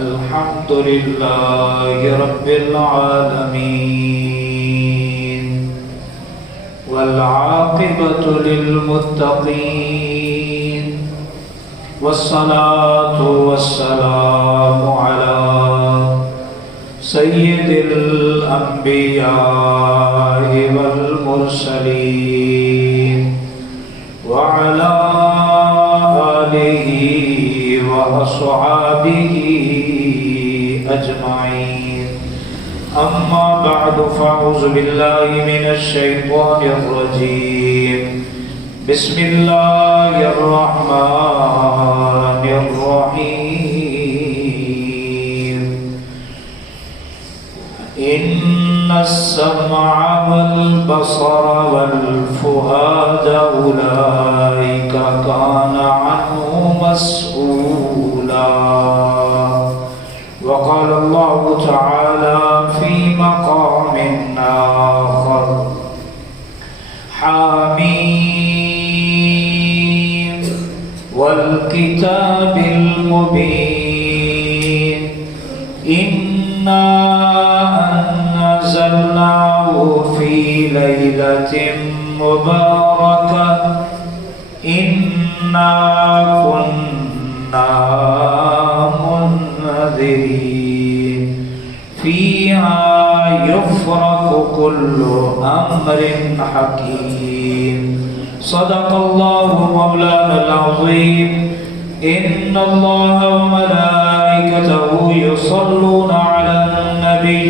الحمد لله رب العالمين والعاقبة للمتقين والصلاة والسلام على سيد الأنبياء والمرسلين وعلى آله وأصحابه أجمعين. أما بعد فأعوذ بالله من الشيطان الرجيم. بسم الله الرحمن الرحيم. إن السمع والبصر والفؤاد أولئك كان عنه مسؤولا. وقال الله تعالى في مقام آخر: حميم والكتاب المبين إنا أنزلناه في ليلة مباركة إنا كنا منذرين فيها يفرق كل أمر حكيم. صدق الله مولانا العظيم. إن الله وملائكته يصلون على النبي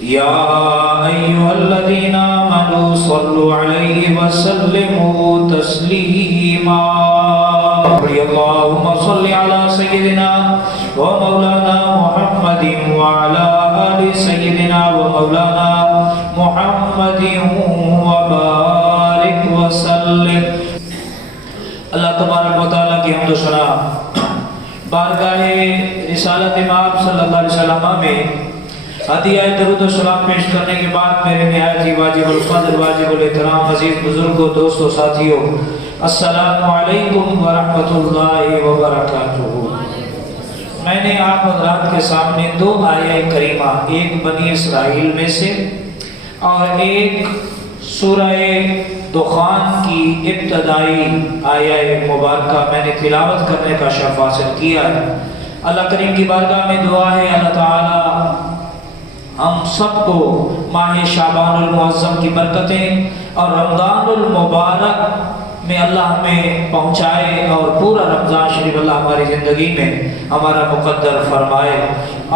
يا أيها الذين آمنوا صلوا عليه وسلموا تسليما. اللهم صل على سيدنا ومولانا محمد وعلى آل سيدنا ومولانا محمد وبارك وسلم. اللہ تبارک و تعالیٰ کی حمد و ثنا بارگاہ رسالت امام صلی اللہ علیہ وسلم میں ہدیہ درود و سلام پیش کرنے کے بعد میرے نہایت ہی واجب القدر واجب الاحترام عزیز بزرگوں دوستوں ساتھیوں السلام علیکم ورحمۃ اللہ وبرکاتہ. میں نے آپ حضرات کے سامنے دو آیہ کریمہ، ایک بنی اسرائیل میں سے اور ایک سورہ دخان کی ابتدائی آیہ مبارکہ میں نے تلاوت کرنے کا شرف حاصل کیا ہے. اللہ کریم کی بارگاہ میں دعا ہے اللہ تعالی ہم سب کو ماہ شعبان المعظم کی برکتیں اور رمضان المبارک میں اللہ ہمیں پہنچائے اور پورا رمضان شریف اللہ ہماری زندگی میں ہمارا مقدر فرمائے.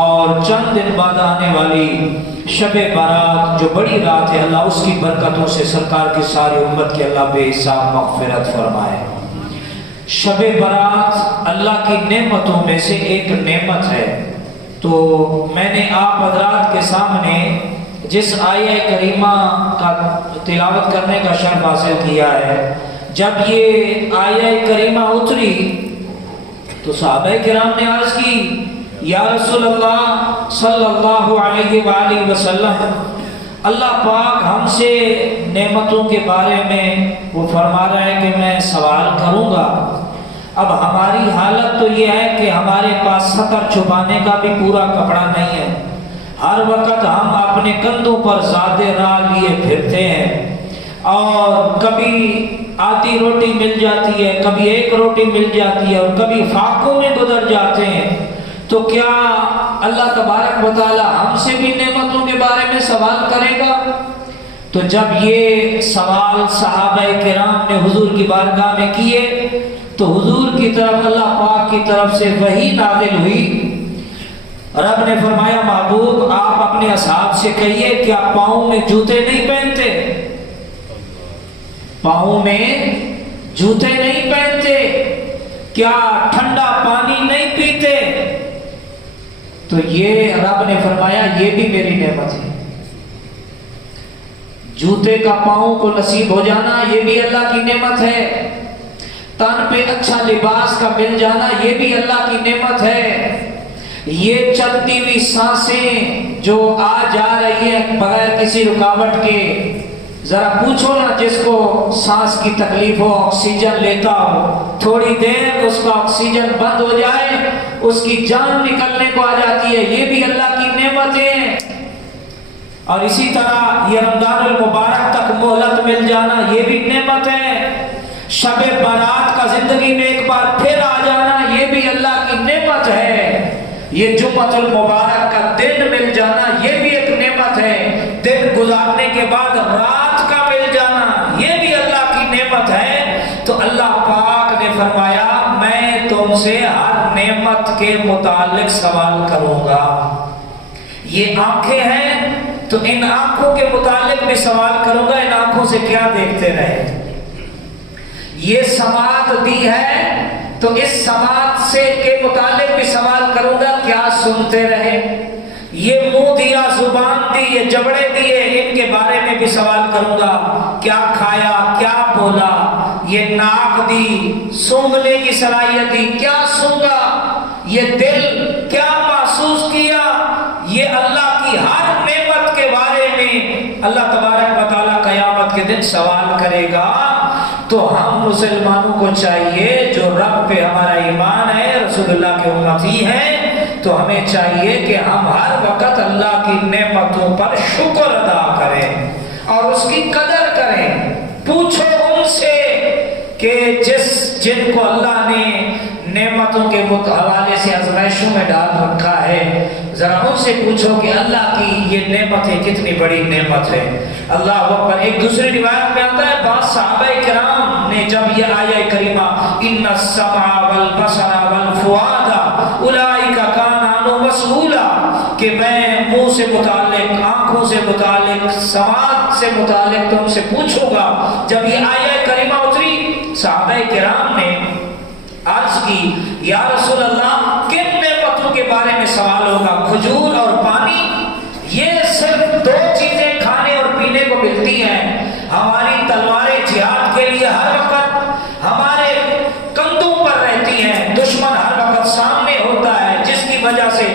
اور چند دن بعد آنے والی شب برات جو بڑی رات ہے اللہ اس کی برکتوں سے سرکار کی ساری امت کی اللہ بے حساب مغفرت فرمائے. شب برات اللہ کی نعمتوں میں سے ایک نعمت ہے. تو میں نے آپ حضرات کے سامنے جس آیہ کریمہ کا تلاوت کرنے کا شرف حاصل کیا ہے، جب یہ آیہ کریمہ اتری تو صحابہ کرام نے عرض کی یا رسول اللہ صلی اللہ علیہ وآلہ وسلم، اللہ پاک ہم سے نعمتوں کے بارے میں وہ فرما رہا ہے کہ میں سوال کروں گا. اب ہماری حالت تو یہ ہے کہ ہمارے پاس سطر چھپانے کا بھی پورا کپڑا نہیں ہے. ہر وقت ہم اپنے کندھوں پر زیادہ راہ لیے پھرتے ہیں اور کبھی آدھی روٹی مل جاتی ہے، کبھی ایک روٹی مل جاتی ہے اور کبھی فاقوں میں گزر جاتے ہیں. تو کیا اللہ تبارک و تعالی ہم سے بھی نعمتوں کے بارے میں سوال کرے گا؟ تو جب یہ سوال صحابہ کرام نے حضور کی بارگاہ میں کیے تو حضور کی طرف اللہ پاک کی طرف سے وحی نازل ہوئی. رب نے فرمایا محبوب آپ اپنے اصحاب سے کہیے کہ آپ پاؤں میں جوتے نہیں پہنتے، پاؤں میں جوتے نہیں پہنتے، کیا ٹھنڈا پانی نہیں پیتے؟ تو یہ رب نے فرمایا یہ بھی میری نعمت ہے. جوتے کا پاؤں کو نصیب ہو جانا یہ بھی اللہ کی نعمت ہے. تن پہ اچھا لباس کا مل جانا یہ بھی اللہ کی نعمت ہے. یہ چلتی ہوئی سانسیں جو آ جا رہی ہیں بغیر کسی رکاوٹ کے، ذرا پوچھو نا جس کو سانس کی تکلیف ہو، آکسیجن لیتا ہو، تھوڑی دیر اس کا آکسیجن بند ہو جائے اس کی جان نکلنے کو آ جاتی ہے، یہ بھی اللہ کی نعمتیں ہیں۔ اور اسی طرح یہ رمضان المبارک تک مہلت مل جانا، یہ بھی نعمت ہے۔ شب برات کا زندگی میں ایک بار پھر آ جانا، یہ بھی اللہ کی نعمت ہے۔ یہ جمعۃ المبارک کا دن مل جانا، یہ بھی ایک نعمت ہے۔ دن گزارنے کے بعد رات کا مل جانا، یہ بھی اللہ کی نعمت ہے۔ تو اللہ پاک نے فرمایا میں تم سے ہر نعمت کے متعلق سوال کروں گا۔ یہ آنکھیں ہیں تو ان آنکھوں کے متعلق بھی سوال کروں گا، ان آنکھوں سے کیا دیکھتے رہے۔ یہ سماعت دی ہے تو اس سماعت سے کے متعلق بھی سوال کروں گا، کیا سنتے رہے۔ یہ منہ دیا، زبان دی، یہ جبڑے دیے، ان کے بارے میں بھی سوال کروں گا، کیا کھایا، کیا بولا۔ یہ ناک دی، سونگھنے کی صلاحیت دی، کیا سونگا۔ یہ دل کیا محسوس کیا۔ یہ اللہ کی ہر نعمت کے بارے میں اللہ تبارک و تعالیٰ قیامت کے دن سوال کرے گا۔ تو ہم مسلمانوں کو چاہیے جو رب پہ ہمارا ایمان ہے، رسول اللہ کے امتی ہیں، تو ہمیں چاہیے کہ ہم ہر وقت اللہ کی نعمتوں پر شکر ادا کریں اور اس کی قدر کریں۔ پوچھو ان سے کہ جن کو اللہ نے نعمتوں کے حوالے سے آزمائشوں میں ڈال رکھا ہے، ذرا ان سے پوچھو کہ اللہ کی یہ نعمتیں کتنی بڑی نعمت ہے۔ اللہ اکبر۔ ایک دوسری روایت میں آتا ہے بعض صحابہ کرام نے جب یہ آیہ کریمہ ان السمع والبصر والفؤاد اولئک کان عنہ مسئولا، کہ میں منہ سے متعلق، آنکھوں سے متعلق، سماعت سے متعلق تم سے پوچھوں گا۔ جب یہ آیہ کریمہ اتری، صحابہ کرام نے عرض کی یا رسول اللہ کن نعمتوں کے بارے میں سوال ہوگا؟ کھجور اور پانی، یہ صرف دو چیزیں کھانے اور پینے کو ملتی ہیں۔ ہماری تلواریں جہاد کے لیے ہر وقت ہمارے کندھوں پر رہتی ہیں، دشمن ہر وقت سامنے ہوتا ہے، جس کی وجہ سے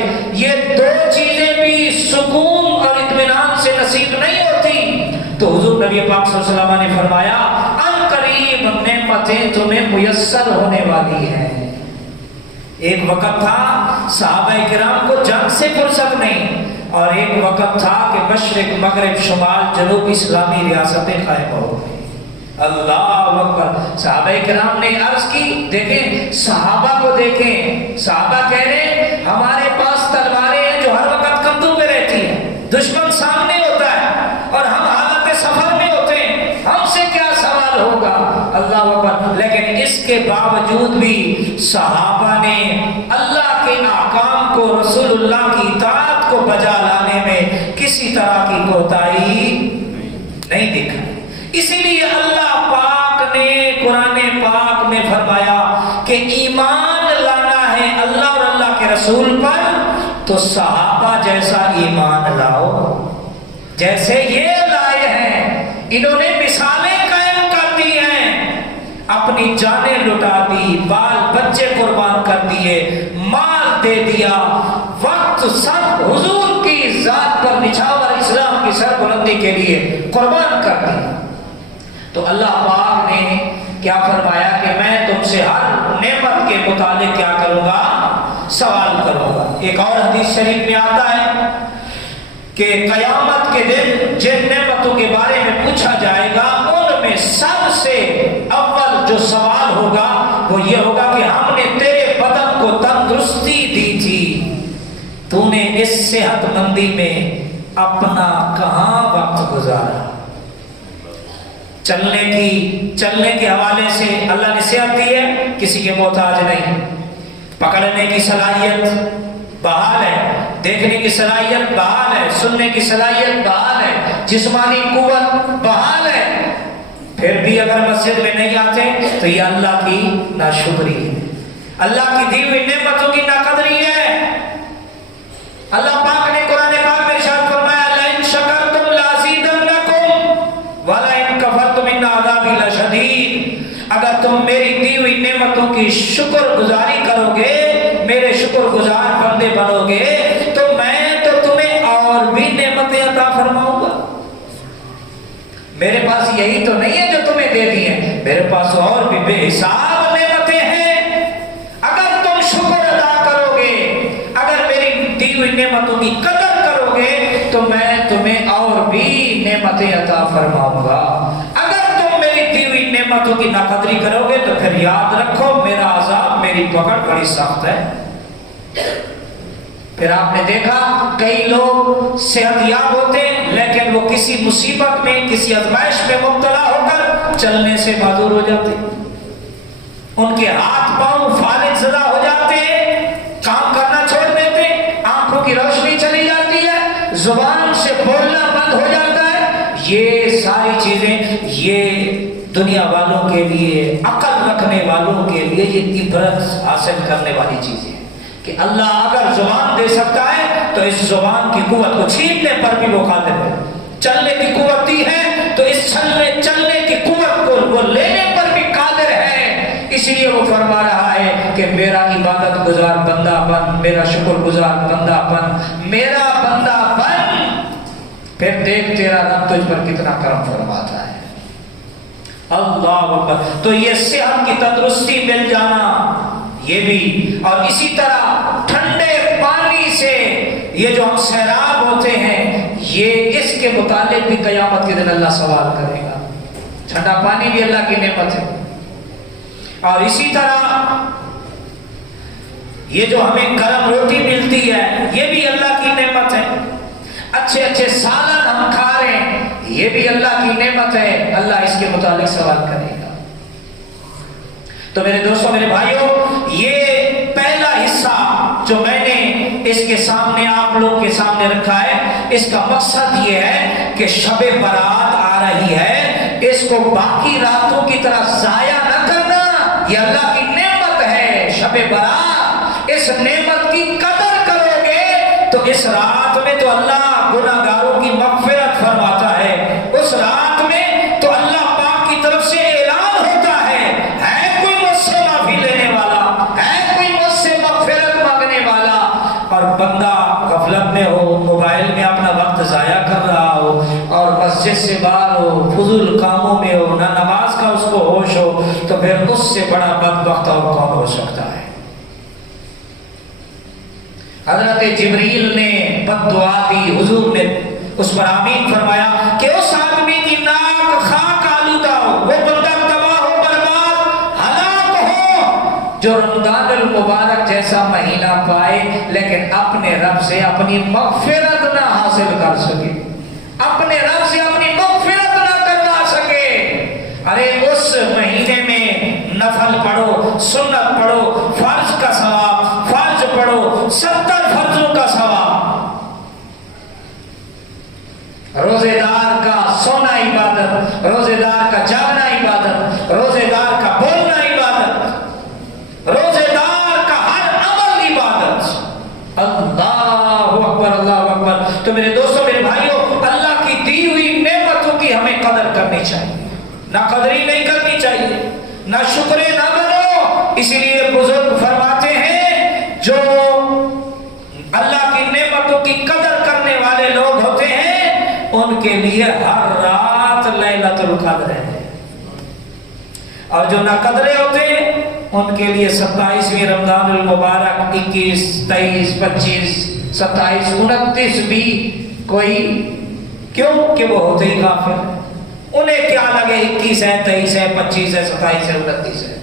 یہ دو چیزیں بھی سکون اور اطمینان سے نصیب نہیں ہوتی۔ تو حضور نبی پاک صلی اللہ علیہ وسلم نے فرمایا ان قریب نعمتیں تمہیں میسر ہونے والی ہیں۔ ایک وقت تھا صحابہ کرام کو جنگ سے فرصت نہیں، اور ایک وقت تھا کہ مشرق مغرب شمال جنوب اسلامی ریاستیں قائم ہو گئی۔ اللہ اکبر۔ صحابہ کرام نے عرض کی، دیکھیں صحابہ کو دیکھیں، صحابہ کہہ رہے ہیں ہمارے پاس تلواریں ہیں جو ہر وقت کندھوں میں رہتی ہیں، دشمن سامنے ہوتا ہے اور ہم حالت سفر میں ہوتے ہیں، ہم سے کیا سوال ہوگا۔ اللہ اکبر۔ لیکن اس کے باوجود بھی صحابہ نے اللہ کے احکام کو، رسول اللہ کی اطاعت کو بجا لانے میں کسی طرح کی کوتاہی نہیں دکھائی۔ اسی لیے اللہ پاک نے قرآن پاک میں فرمایا کہ ایمان لانا ہے اللہ اور اللہ کے رسول پر تو صحابہ جیسا ایمان لاؤ جیسے یہ لائے ہیں۔ انہوں نے مثالیں قائم کر دی ہیں، اپنی جانیں لٹا دی، بال بچے قربان کر دیے، مال دے دیا، وقت سب حضور کی ذات پر نچھاور اسلام کی سربلندی کے لیے قربان کر دیا۔ تو اللہ پاک نے کیا فرمایا کہ میں تم سے ہر نعمت کے متعلق کیا کروں گا؟ سوال کروں گا۔ ایک اور حدیث شریف میں آتا ہے کہ قیامت کے دن جن نعمتوں کے بارے میں پوچھا جائے گا ان میں سب سے اول جو سوال ہوگا وہ یہ ہوگا کہ ہم نے تیرے بدن کو تندرستی دی تھی، تو نے اس صحت مندی میں اپنا کہاں وقت گزارا۔ چلنے کے حوالے سے اللہ نے صحت دی ہے، کسی کے محتاج نہیں۔ پکڑنے کی صلاحیت بحال ہے، دیکھنے کی صلاحیت بحال ہے، سننے کی صلاحیت بحال ہے، جسمانی قوت بحال ہے، پھر بھی اگر مسجد میں نہیں آتے تو یہ اللہ کی ناشکری ہے، اللہ کی دی ہوئی نعمتوں کی ناقدری ہے۔ اللہ پاک نے قرآن پاک میں ارشاد فرمایا لئن شکرتم لازیدنکم ولئن کفرتم ان عذابی لشدید۔ اگر تم میری دی ہوئی نعمتوں کی شکر گزاری کرو گے، میرے شکر گزار بندے بنو گے، تو میں تو تمہیں اور بھی نعمتیں عطا فرماؤں گا۔ میرے پاس یہی تو نہیں ہے جو تمہیں دے دی ہیں، میرے پاس اور بھی بے حساب نعمتیں ہیں۔ اگر تم شکر ادا کرو گے فرماؤں گا۔ اگر تم میری دی ہوئی نعمتوں کی ناقدری کرو گے تو پھر یاد رکھو میرا عذاب، میری پکڑ بڑی سخت ہے۔ پھر آپ نے دیکھا کئی لوگ صحت یاب ہوتے ہیں لیکن وہ کسی مصیبت میں، کسی آزمائش میں مبتلا ہو کر چلنے سے معذور ہو جاتے ہیں، ان کے ہاتھ پاؤں فالج زدہ ہو جاتے ہیں، کام کرنا چھوڑ دیتے ہیں، آنکھوں کی روشنی چلی جاتی ہے، زبان سے بولنا بند ہو جاتا ہے۔ یہ ساری چیزیں یہ دنیا والوں کے لیے، عقل رکھنے والوں کے لیے یہ عبرت حاصل کرنے والی چیزیں کہ اللہ اگر زبان دے سکتا ہے تو اس زبان کی قوت کو چھیننے پر بھی وہ قادر ہے، چلنے کی قوت دی ہے تو اس چلنے کی قوت کو وہ لینے پر بھی قادر ہے۔ اس لیے وہ فرما رہا ہے کہ میرا عبادت گزار بندہ بن، میرا شکر گزار بندہ بن، میرا بندہ بن، پھر دیکھ تیرا رب تجھ پر کتنا کرم فرماتا ہے۔ اللہ اکبر۔ تو یہ صحت کی تندرستی مل جانا یہ بھی، اور اسی طرح ٹھنڈے پانی سے یہ جو ہم سیراب ہوتے ہیں یہ اس کے متعلق بھی قیامت کے دن اللہ سوال کرے گا۔ ٹھنڈا پانی بھی اللہ کی نعمت ہے، اور اسی طرح یہ جو ہمیں گرم روٹی ملتی ہے یہ بھی اللہ کی نعمت ہے، اچھے اچھے سالن ہم کھا رہے ہیں یہ بھی اللہ کی نعمت ہے، اللہ اس کے متعلق سوال کرے گا۔ تو میرے دوستوں، میرے بھائیوں، یہ پہلا حصہ جو میں نے اس کے سامنے آپ لوگ کے سامنے رکھا ہے، اس کا مقصد یہ ہے کہ شب برات آ رہی ہے، اس کو باقی راتوں کی طرح ضائع نہ کرنا، یہ اللہ کی نعمت ہے شب برات۔ اس نعمت کی قدر کرو گے تو اس رات میں تو اللہ گناہگاروں کی مغفرت فرماتا ہے، اس رات میں تو اللہ پاک کی طرف سے اعلان ہوتا ہے کوئی مجھ سے معافی لینے والا، ہے کوئی مجھ سے مغفرت مانگنے والا۔ اور بندہ غفلت میں ہو، موبائل میں اپنا وقت ضائع کر رہا ہو، اور مسجد سے باہر ہو، فضول کاموں میں ہو، نہ نماز کا اس کو ہوش ہو، تو پھر اس سے بڑا بدبخت اور کون ہو سکتا ہے۔ حضرت جبریل نے بد دعا دی، حضور نے اس پر آمین فرمایا کہ اس آدمی کی ناک خاک آلودہ ہو، وہ بندہ تباہ ہو، برباد، ہلاک ہو، جو رمضان المبارک جیسا مہینہ پائے لیکن اپنے رب سے اپنی مغفرت نہ حاصل کر سکے، اپنے رب سے اپنی مغفرت نہ کروا سکے۔ ارے اس مہینے میں نفل پڑھو، سنت پڑھو، فرض کا ثواب، فرض پڑھو، 70 فرضوں کا ثواب، روزے دار کا سونا عبادت، روزے دار کا جاگنا عبادت، روزے دار کا بولنا عبادت، روزے دار کا ہر عمل عبادت۔ اللہ اکبر، اللہ اکبر۔ تو میرے دوستوں، میرے بھائیوں، اللہ کی دی ہوئی نعمتوں کی ہمیں قدر کرنی چاہیے، نہ قدری نہیں کرنی چاہیے، نہ شکرے نہ بنو۔ اسی لیے بزرگ فرماتے ہیں جو اللہ کی نعمتوں کی قدر کرنے والے لوگ ہوتے ہیں ان کے لیے ہر رات لیلۃ القدر ہے، اور جو ناقدرے ہوتے ہیں ان کے لیے 27ویں رمضان المبارک 21، 23، 25، 27، 29 بھی کوئی، کیوں کہ وہ ہوتے ہی کافر، انہیں کیا لگے 21 ہے، 23 ہے، 25 ہے، 27 ہے، 29 ہے،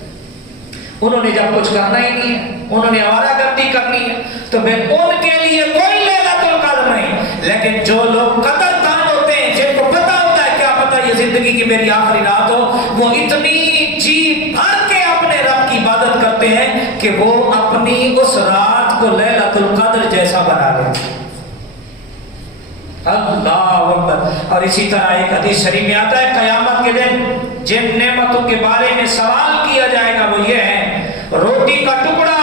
انہوں نے جب کچھ کرنا ہی نہیں ہے، انہوں نے آوارہ گردی کرنی ہے، تو پھر ان کے لیے کوئی لیلۃ القدر نہیں۔ لیکن جو لوگ قدر دان ہوتے ہیں، جن کو پتا ہوتا ہے کیا پتا یہ زندگی کی میری آخری رات ہو، وہ اتنی جی بھر کے اپنے رب کی عبادت کرتے ہیں کہ وہ اپنی اس رات کو لیلۃ القدر جیسا بنا لیتے ہیں۔ اللہ اکبر۔ اور اسی طرح ایک حدیث شریف میں آتا ہے قیامت کے دن جن نعمتوں کے بارے میں سوال کیا جائے گا وہ یہ ہے، روٹی کا ٹکڑا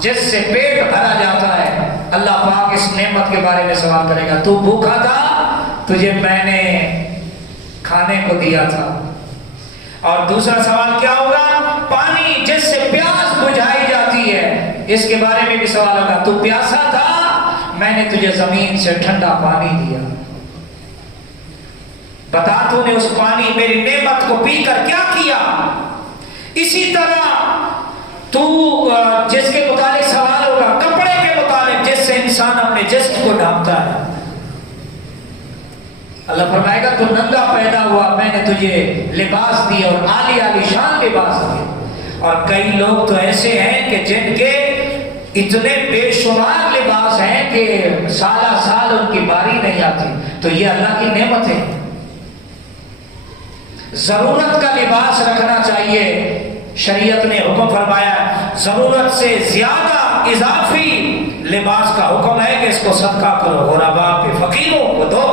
جس سے پیٹ بھرا جاتا ہے، اللہ پاک اس نعمت کے بارے میں سوال کرے گا، تو بھوکا تھا، تجھے میں نے کھانے کو دیا تھا۔ اور دوسرا سوال کیا ہوگا، پانی جس سے پیاس بجھائی جاتی ہے، اس کے بارے میں بھی سوال ہوگا، تو پیاسا تھا، میں نے تجھے زمین سے ٹھنڈا پانی دیا، بتا تو نے اس پانی میری نعمت کو پی کر کیا کیا۔ اسی طرح تو جس کے متعلق سوال ہوگا، کپڑے کے متعلق جس سے انسان اپنے جسم کو ڈھانپتا ہے، اللہ فرمائے گا تو ننگا پیدا ہوا، میں نے تجھے لباس دی اور عالی عالی شان لباس دی. اور کئی لوگ تو ایسے ہیں کہ جن کے اتنے بے شمار لباس ہیں کہ سالہ سال ان کی باری نہیں آتی. تو یہ اللہ کی نعمت ہے. ضرورت کا لباس رکھنا چاہیے. شریعت نے حکم فرمایا ضرورت سے زیادہ اضافی لباس کا حکم ہے کہ اس کو صدقہ کرو، غرباء پہ، فقیروں کو دو.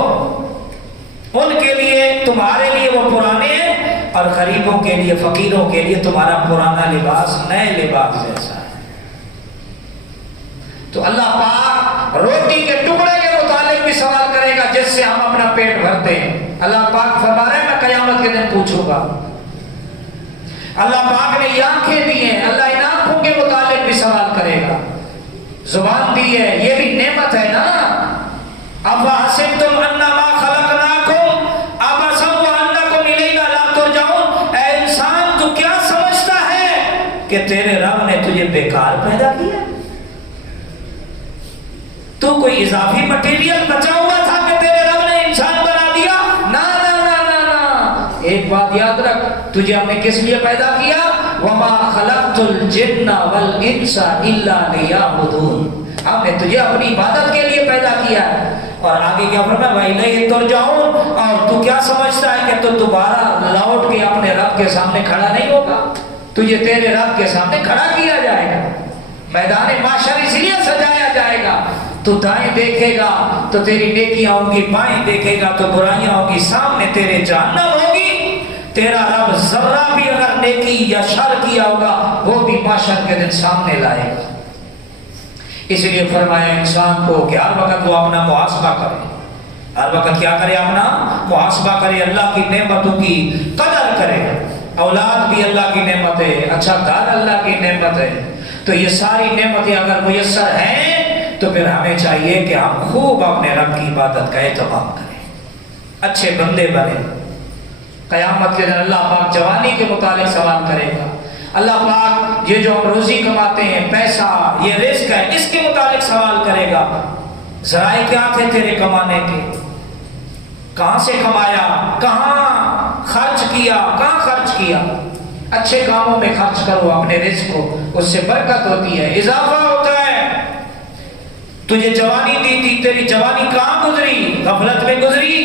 ان کے لیے تمہارے لیے وہ پرانے ہیں اور غریبوں کے لیے، فقیروں کے لیے تمہارا پرانا لباس نئے لباس جیسا ہے. تو اللہ پاک روٹی کے ٹکڑے کے متعلق بھی سوال کرے گا جس سے ہم اپنا پیٹ بھرتے ہیں. اللہ پاک فرما رہے ہیں میں قیامت کے دن پوچھوں گا. اللہ پاک نے یہ آنکھیں دی ہیں، اللہ ان آنکھوں کے متعلق بھی سوال کرے گا. زبان دی ہے، یہ بھی نعمت ہے نا. افحسبتم انما خلقناکم عبثا وانکم الینا لا ترجعون. اے انسان تو کیا سمجھتا ہے کہ تیرے رب نے تجھے بیکار پیدا کیا؟ تو کوئی اضافی مٹیریل بچا ہوا تھا کہ تیرے رب نے انسان بنا دیا؟ نا نا نا نا نا. ایک بات یاد رکھ، تجھے ہم نے کس لیے پیدا کیا؟ وما خلقت الجن والانس الا لیعبدون. ہم نے تجھے اپنی عبادت کے لیے پیدا کیا ہے. اور آگے کیا فرمایا؟ وَإِلَيْهِ تُرْجَعُونَ. اور تو کیا سمجھتا ہے کہ تو دوبارہ لوٹ کے اپنے رب کے سامنے کھڑا نہیں ہوگا؟ تجھے تیرے رب کے سامنے کھڑا کیا جائے گا. میدان محشر اس لیے سجایا جائے گا، تو دائیں دیکھے گا تو تیری نیکیاں ہوں گی، بائیں دیکھے گا تو برائیاں ہوں گی، سامنے تیرے جہنم ہوگی. تیرا رب ذرہ بھی اگر نیکی یا شر کیا ہوگا وہ بھی محشر کے دن سامنے لائے گا. اس لیے فرمایا انسان کو کہ ہر وقت وہ اپنا محاسبہ کرے. ہر وقت کیا کرے؟ اپنا محاسبہ کرے، اللہ کی نعمتوں کی قدر کرے. اولاد بھی اللہ کی نعمت ہے، اچھا گھر اللہ کی نعمت ہے. تو یہ ساری نعمتیں اگر میسر ہیں تو پھر ہمیں چاہیے کہ ہم خوب اپنے رب کی عبادت کا اہتمام کریں، اچھے بندے بنے. قیامت کے دن اللہ پاک جوانی کے متعلق سوال کرے گا. اللہ پاک یہ جو ہم روزی کماتے ہیں، پیسہ، یہ رزق ہے، اس کے متعلق سوال کرے گا. ذرائع کیا تھے تیرے کمانے کے؟ کہاں سے کمایا؟ کہاں خرچ کیا؟ کہاں خرچ کیا؟ اچھے کاموں میں خرچ کرو اپنے رزق کو، اس سے برکت ہوتی ہے، اضافہ ہوتا ہے. تجھے جوانی دی تھی، تیری جوانی کہاں گزری؟ غفلت میں گزری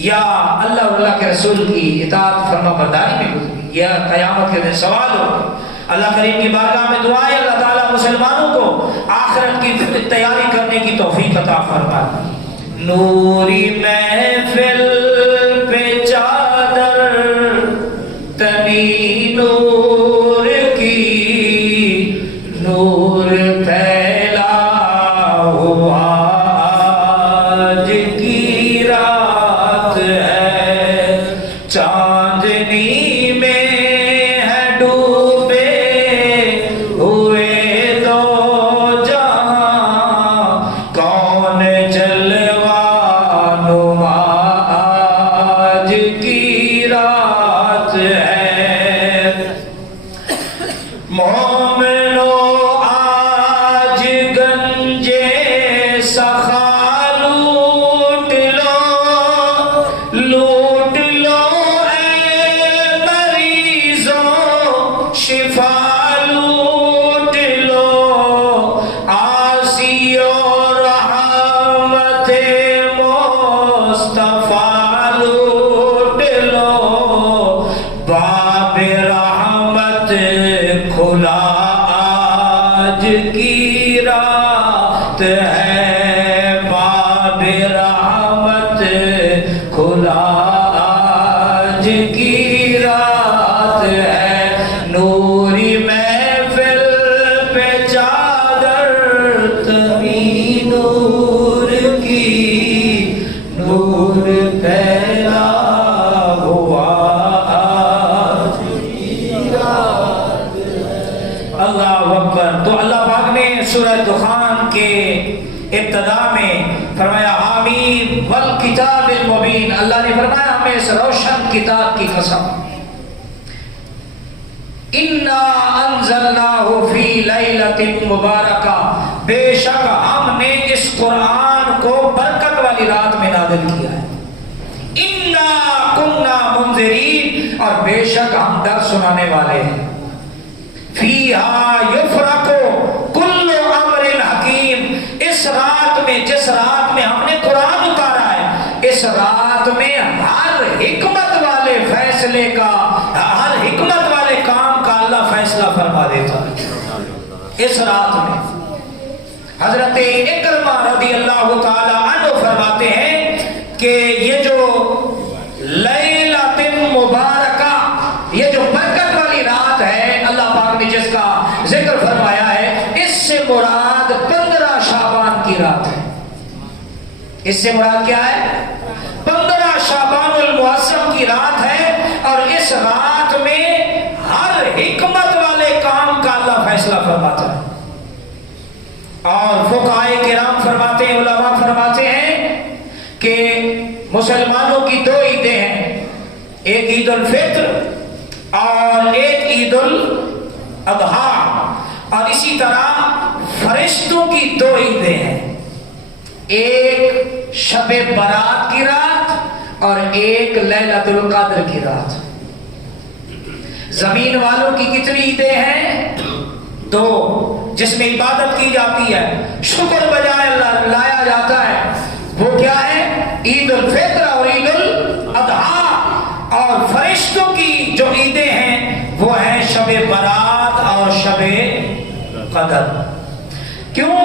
یا اللہ اور اللہ کے رسول کی اطاعت فرما برداری میں گزری؟ یہ قیامت کے دن سوال ہو. اللہ کریم کی بارگاہ میں دعا ہے اللہ تعالیٰ مسلمانوں کو آخرت کی تیاری کرنے کی توفیق عطا فرمائے. نوری محفل پہ چادر تنی نور کی، نور پھیلا ہوا آج کی رات ہے، چاندنی میں ہے ڈوبے ہوئے دو جہاں، کون جلوہ نما آج کی رات ہے. مومنو آج گنجے سخا لوٹ لو، لوٹ لو اے مریضوں، شفا لوٹ لو، آسی و رحمت مصطفیٰ لوٹ لو. باب رحمت کھلا آج کی رات ہے، باب رحمت کھلا آج کی رات ہے. نوری محفل پہ چادر تنی نور کی، نور پھیلا ہوا آج کی رات ہے. اللہ اکبر. تو اللہ پاک نے سورہ دخان کے ابتدا میں فرمایا حامیم والکتاب المبین. اللہ نے فرمایا ہمیں اس روشن کتاب کی قسم، انا انزلناہ فی لیلۃ مبارکہ، بے شک ہم نے اس قرآن کو برکت والی رات میں نازل کیا ہے. منذرین، اور بے شک ہم ڈر سنانے والے ہیں. فیہا یفرق کل امر حکیم، اس رات میں، جس رات میں ہم نے قرآن اتارا ہے، اس رات میں ہر حکمت والے فیصلے کا، ہر حکمت والے کام کا اللہ فیصلہ فرما دیتا ہے. اس رات میں حضرت اکرمہ رضی اللہ تعالی عنہ فرماتے ہیں کہ یہ جو لیلۃ مبارکہ، یہ جو برکت والی رات ہے، اللہ پاک نے جس کا ذکر فرمایا ہے، اس سے مراد 15 شعبان کی رات ہے. اس سے مراد کیا ہے؟ 15 شعبان المعظم کی رات ہے، اور اس رات میں ہر حکمت والے کام کا اللہ فیصلہ فرماتا ہے. اور فقہائے کرام فرماتے ہیں، علماء فرماتے ہیں کہ مسلمانوں کی 2 عیدیں ہیں، ایک عید الفطر اور ایک عید الاضحیٰ، اور اسی طرح فرشتوں کی 2 عیدیں ہیں، ایک شب برات کی رات اور ایک لیلۃ القدر کی رات. زمین والوں کی کتنی عیدیں ہیں؟ 2، جس میں عبادت کی جاتی ہے، شکر بجائے لایا جاتا ہے. وہ کیا ہے؟ عید الفطر اور عید الاضحیٰ. اور فرشتوں کی جو عیدیں ہیں وہ ہیں شب برات اور شب قدر. کیوں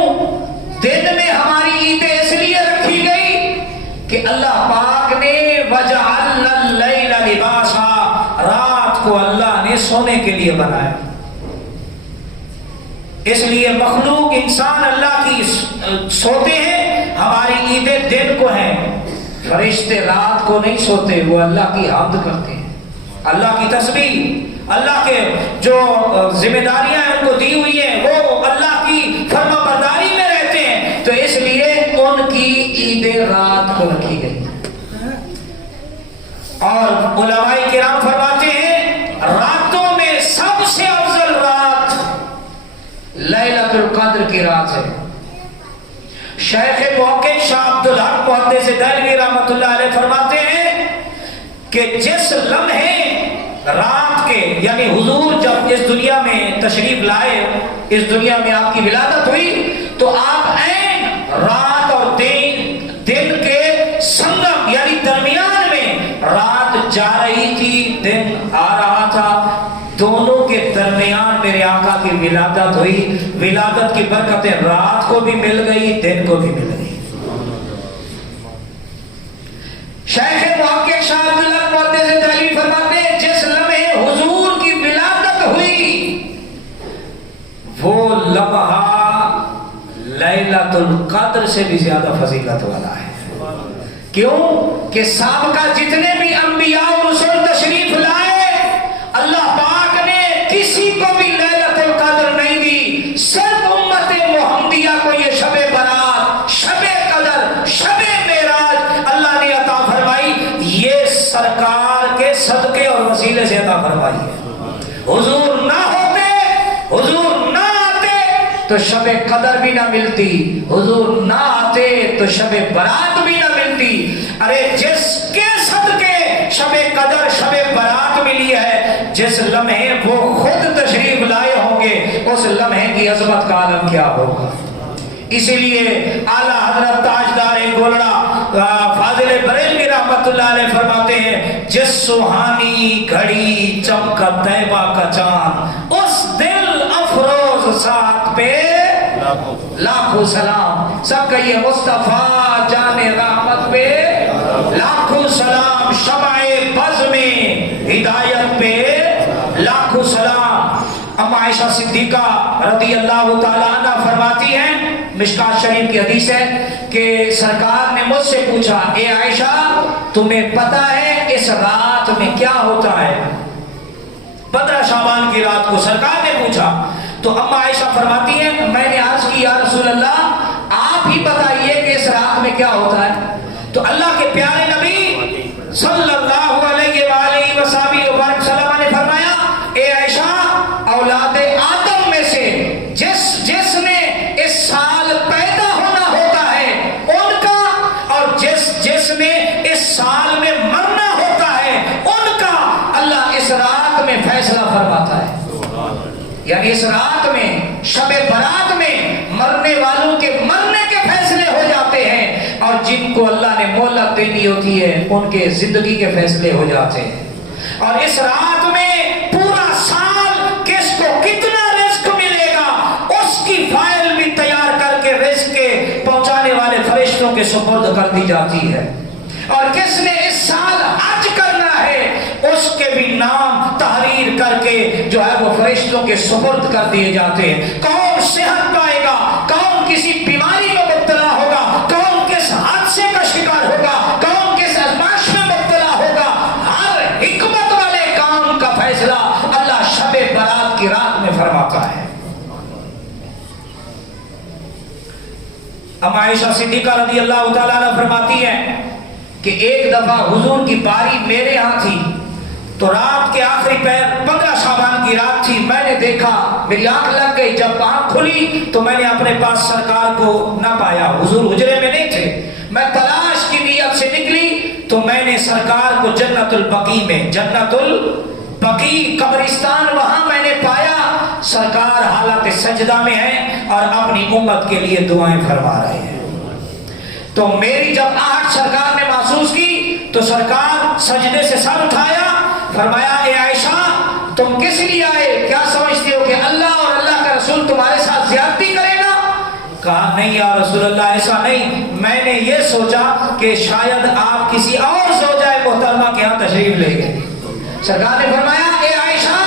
دن میں ہماری عیدیں اس لیے رکھی گئی کہ اللہ پاک نے وَجَعَلْنَا اللَّيْلَ لِبَاسًا، رات کو اللہ نے سونے کے لیے بنایا. اس لیے مخلوق انسان اللہ کی سوتے ہیں، ہماری عیدیں دن کو ہیں. فرشتے رات کو نہیں سوتے، وہ اللہ کی حمد کرتے ہیں، اللہ کی تسبیح، اللہ کے جو ذمہ داریاں ان کو دی ہوئی ہیں وہ اللہ کی فرما برداری میں رہتے ہیں. تو اس لیے ان کی عیدیں رات کو رکھی گئی. اور علماء کرام فرماتے ہیں راتوں میں سب سے افضل رات لیلۃ القدر کی رات ہے. شیخ محقق شاہ عبدالحق محدث دہلوی رحمۃ اللہ علیہ فرماتے ہیں کہ جس لمحے رات کے، یعنی حضور جب اس دنیا میں تشریف لائے، اس دنیا میں آپ کی ولادت ہوئی، تو آپ عین رات اور دن کے سنگم، یعنی درمیان میں رات جا رہی تھی، دن آ رہا تھا، دونوں کے درمیان میرے آقا کی ولادت ہوئی. ولادت کی برکتیں رات کو بھی مل گئی، دن کو بھی مل گئی. شیخ محقق شاہ عبداللہ محدث دہلوی فرماتے ہیں جس لمحے حضور کی ولادت ہوئی وہ لمحہ لیلۃ القدر سے بھی زیادہ فضیلت والا ہے. کیوں کہ سابقہ جتنے بھی انبیاء اور رسول تشریف لائے، اللہ پاک نے کسی کو بھی لیلۃ القدر نہیں دی. صرف امت محمدیہ کو یہ شب برات، شب قدر، شب معراج اللہ نے عطا فرمائی. یہ سرکار کے صدقے اور وسیلے سے عطا فرمائی ہے. حضور نہ ہوتے، حضور نہ آتے تو شب قدر بھی نہ ملتی، حضور نہ آتے تو شب برات بھی نہ ملتی. ارے جس کے صدقے شب قدر، شب برات ملی ہے، جس لمحے وہ خود تشریف لائے ہوں گے، اس لمحے کی عظمت کا عالم کیا ہوگا. اسی لیے اعلیٰ حضرت تاجدار گولڑا فاضل بریلوی رحمت اللہ علیہ فرماتے ہیں جس سہانی گھڑی چمکا طیبہ کا چاند، اس دل افروز ساتھ پہ لاکھوں سلام. سب کہیے مصطفیٰ جان رحمت پہ لاکھوں سلام، شمع بز میں ہدایت پہ لاکھوں سلام. اما عائشہ صدیقہ رضی اللہ تعالیٰ عنہ فرماتی ہیں، مشکات شریف کی حدیث ہے کہ سرکار نے مجھ سے پوچھا، اے عائشہ تمہیں پتہ ہے اس رات میں کیا ہوتا ہے؟ 15 شعبان کی رات کو سرکار نے پوچھا. تو اما عائشہ فرماتی ہیں میں نے عرض کی یا رسول اللہ آپ ہی بتائیے کہ اس رات میں کیا ہوتا ہے. تو اللہ کے پیارے نبی صلی اللہ علیہ وآلہ وسلم نے فرمایا اے عائشہ اولاد آدم میں سے جس نے اس سال پیدا ہونا ہوتا ہے ان کا، اور جس نے اس سال میں مرنا ہوتا ہے ان کا فرماتا ہے. یعنی اس رات میں شب برات میں مرنے والوں کے مرنے کے فیصلے ہو جاتے ہیں، اور جن کو اللہ نے مہلت دینی ہوتی ہے ان کے زندگی کے فیصلے ہو جاتے ہیں. اور اس رات میں پورا سال کس کو کتنا رزق ملے گا اس کی فائل بھی تیار کر کے رزق کے پہنچانے والے فرشتوں کے سپرد کر دی جاتی ہے. اور کس نے اس سال حج کرنا ہے اس کے بھی نام تحریر کر کے جو ہے وہ فرشتوں کے سپرد کر دیے جاتے ہیں. کون صحت پائے گا، کون کسی بیماری میں مبتلا ہوگا، کون کس حادثے کا شکار ہوگا، کون کس آزمائش میں مبتلا ہوگا، ہر حکمت والے کام کا فیصلہ اللہ شب برات کی رات میں فرماتا ہے. ام عائشہ صدیقہ رضی اللہ تعالیٰ عنہ فرماتی ہیں کہ ایک دفعہ حضور کی باری میرے ہاں تھی، تو رات کے آخری پہر 15 شعبان کی رات تھی. میں نے دیکھا، میری آنکھ لگ گئی. جب آنکھ کھلی تو میں نے اپنے پاس سرکار کو نہ پایا، حضور حجرے میں نہیں تھے. میں تلاش کی نیت سے نکلی تو میں نے سرکار کو جنت البقیع میں، جنت البقیع قبرستان، وہاں میں نے پایا. سرکار حالت سجدہ میں ہیں اور اپنی امت کے لیے دعائیں فرما رہے ہیں. تو میری جب آہٹ سرکار نے محسوس کی تو سرکار سجدے سے سر اٹھایا، فرمایا اے عائشہ تم کس لیے آئے؟ کیا سمجھتے ہو کہ اللہ اور اللہ کا رسول تمہارے ساتھ زیادتی کرے گا؟ کہا نہیں یا رسول اللہ، ایسا نہیں. میں نے یہ سوچا کہ شاید آپ کسی اور زوجہ محترمہ کے ہاں تشریف لے گئے. سرکار نے فرمایا اے عائشہ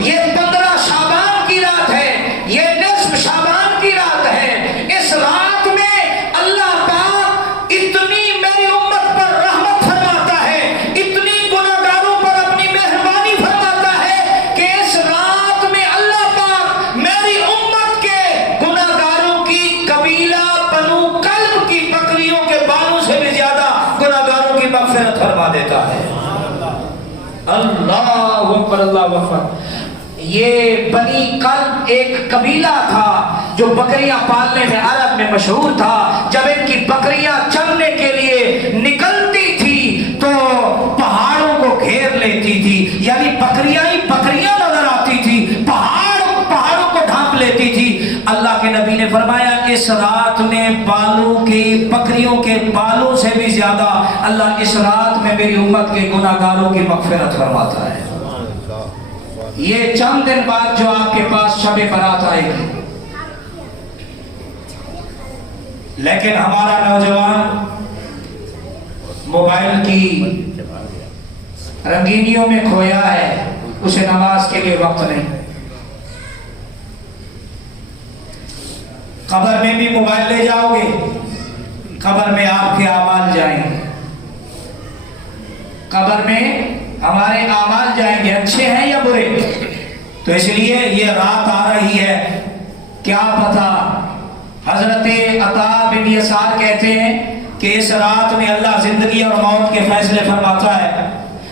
یہ 15 شعبان کی رات ہے، یہ نصف شعبان کی رات ہے. اس رات میں اللہ پاک اتنی میری امت پر رحمت فرماتا ہے، اتنی گناہگاروں پر اپنی مہربانی فرماتا ہے کہ اس رات میں اللہ پاک میری امت کے گناہگاروں کی قبیلہ بنو کلب کی بکریوں کے بالوں سے بھی زیادہ گناہگاروں کی مغفرت فرما دیتا ہے. اللہ اکبر، اللہ اکبر. یہ بنی کلب ایک قبیلہ تھا جو بکریاں پالنے میں عرب میں مشہور تھا. جب ان کی بکریاں چرنے کے لیے نکلتی تھی تو پہاڑوں کو گھیر لیتی تھی، یعنی بکریاں ہی بکریاں نظر آتی تھی، پہاڑوں کو ڈھانپ لیتی تھی. اللہ کے نبی نے فرمایا اس رات میں بالوں کی بکریوں کے بالوں سے بھی زیادہ اللہ اس رات میں میری امت کے گناہگاروں کی مغفرت فرماتا ہے. یہ چند دن بعد جو آپ کے پاس شب برات آئے گی، لیکن ہمارا نوجوان موبائل کی رنگینیوں میں کھویا ہے، اسے نماز کے لیے وقت نہیں. قبر میں بھی موبائل لے جاؤ گے، قبر میں آپ کے اعمال جائیں گے، قبر میں ہمارے اعمال جائیں گے، اچھے ہیں یا برے. تو اس لیے یہ رات آ رہی ہے، کیا پتہ. حضرت عطا بن یسار کہتے ہیں کہ اس رات میں اللہ زندگی اور موت کے فیصلے فرماتا ہے.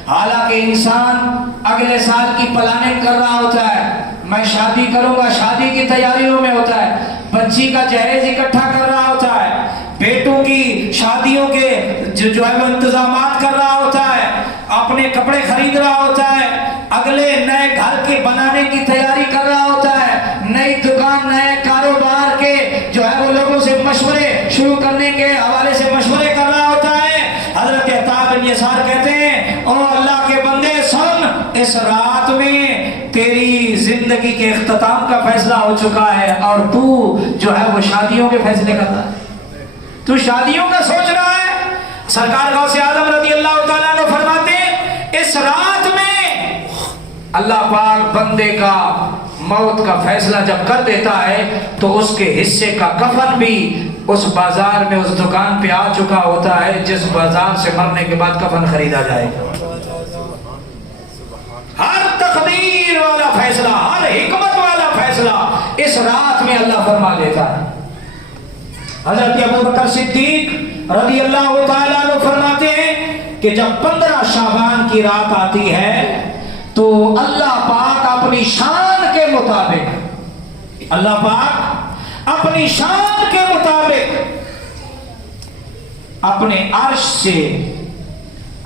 حالانکہ انسان اگلے سال کی پلاننگ کر رہا ہوتا ہے، میں شادی کروں گا، شادی کی تیاریوں میں ہوتا ہے، بچی کا جہیز اکٹھا کر رہا ہوتا ہے، بیٹوں کی شادیوں کے جو ہے وہ انتظامات کر رہا ہوتا ہے، اپنے کپڑے خرید رہا ہوتا ہے، اگلے نئے گھر کے بنانے کی تیاری کر رہا ہوتا ہے، نئی دکان نئے کاروبار کے جو ہے وہ لوگوں سے مشورے شروع کرنے کے حوالے سے مشورے کر رہا ہوتا ہے. حضرت عطا بن یسار کہتے ہیں او اللہ کے بندے سن، اس رات میں تیری زندگی کے اختتام کا فیصلہ ہو چکا ہے اور تو جو ہے وہ شادیوں کے فیصلے کرتا ہے، تو شادیوں کا سوچ رہا ہے. سرکار غوث اعظم رضی اللہ تعالیٰ عنہ فرماتے ہیں اس رات میں اللہ پاک بندے کا موت کا فیصلہ جب کر دیتا ہے تو اس کے حصے کا کفن بھی اس بازار میں اس دکان پہ آ چکا ہوتا ہے جس بازار سے مرنے کے بعد کفن خریدا جائے گا. ہر تقدیر والا فیصلہ، ہر حکمت والا فیصلہ اس رات میں اللہ فرما دیتا ہے. حضرت ابو بکر صدیق رضی اللہ تعالیٰ عنہ فرماتے ہیں کہ جب 15 شعبان کی رات آتی ہے تو اللہ پاک اپنی شان کے مطابق، اللہ پاک اپنی شان کے مطابق اپنے عرش سے